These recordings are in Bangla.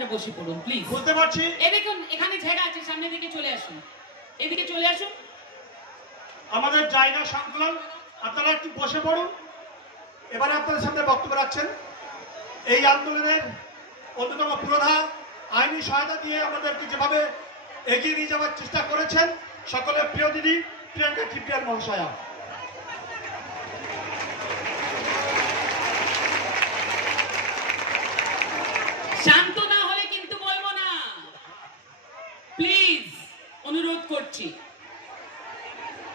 আপনারা বসে পড়ুন প্লিজ। বুঝতে পারছি। এই দেখুন এখানে জায়গা আছে, সামনে দিকে চলে আসুন, এদিকে চলে আসুন। আমাদের জায়গা সংকুলন, আপনারা একটু বসে পড়ুন। এবারে আপনাদের সামনে বক্তব্য রাখছেন এই আন্দোলনের অন্যতম পুরোধা, আইনি সহায়তা দিয়ে আমাদেরকে যেভাবে এগিয়ে নিয়ে যাওয়ার চেষ্টা করেছেন সকলের প্রিয় দিদি প্রিয়াঙ্কা ত্রিপুরার মহাশয়া। শান্ত না হলে কিন্তু বলবো না, প্লিজ অনুরোধ করছি।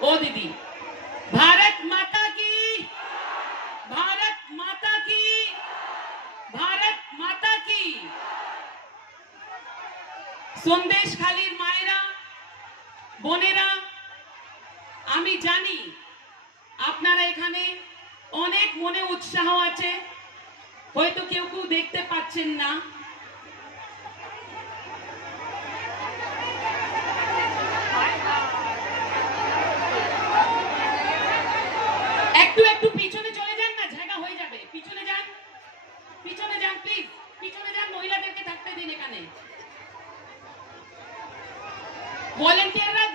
ও দিদি, ভারত মাতা কি, ভারত মাতা কি, ভারত মাতা কি। সন্দেশখালীর মায়েরা বোনেরা, আমি জানি আপনারা এখানে অনেক মনে উৎসাহ আছে, হয়তো কেউ কেউ দেখতে পাচ্ছেন না। একটু একটু পিছনে চলে যান না, জায়গা হয়ে যাবে। পিছনে যান, পিছনে যান প্লিজ, পিছনে যান, মহিলাদেরকে থাকতে দিন। এখানে ভলেন্টিয়াররা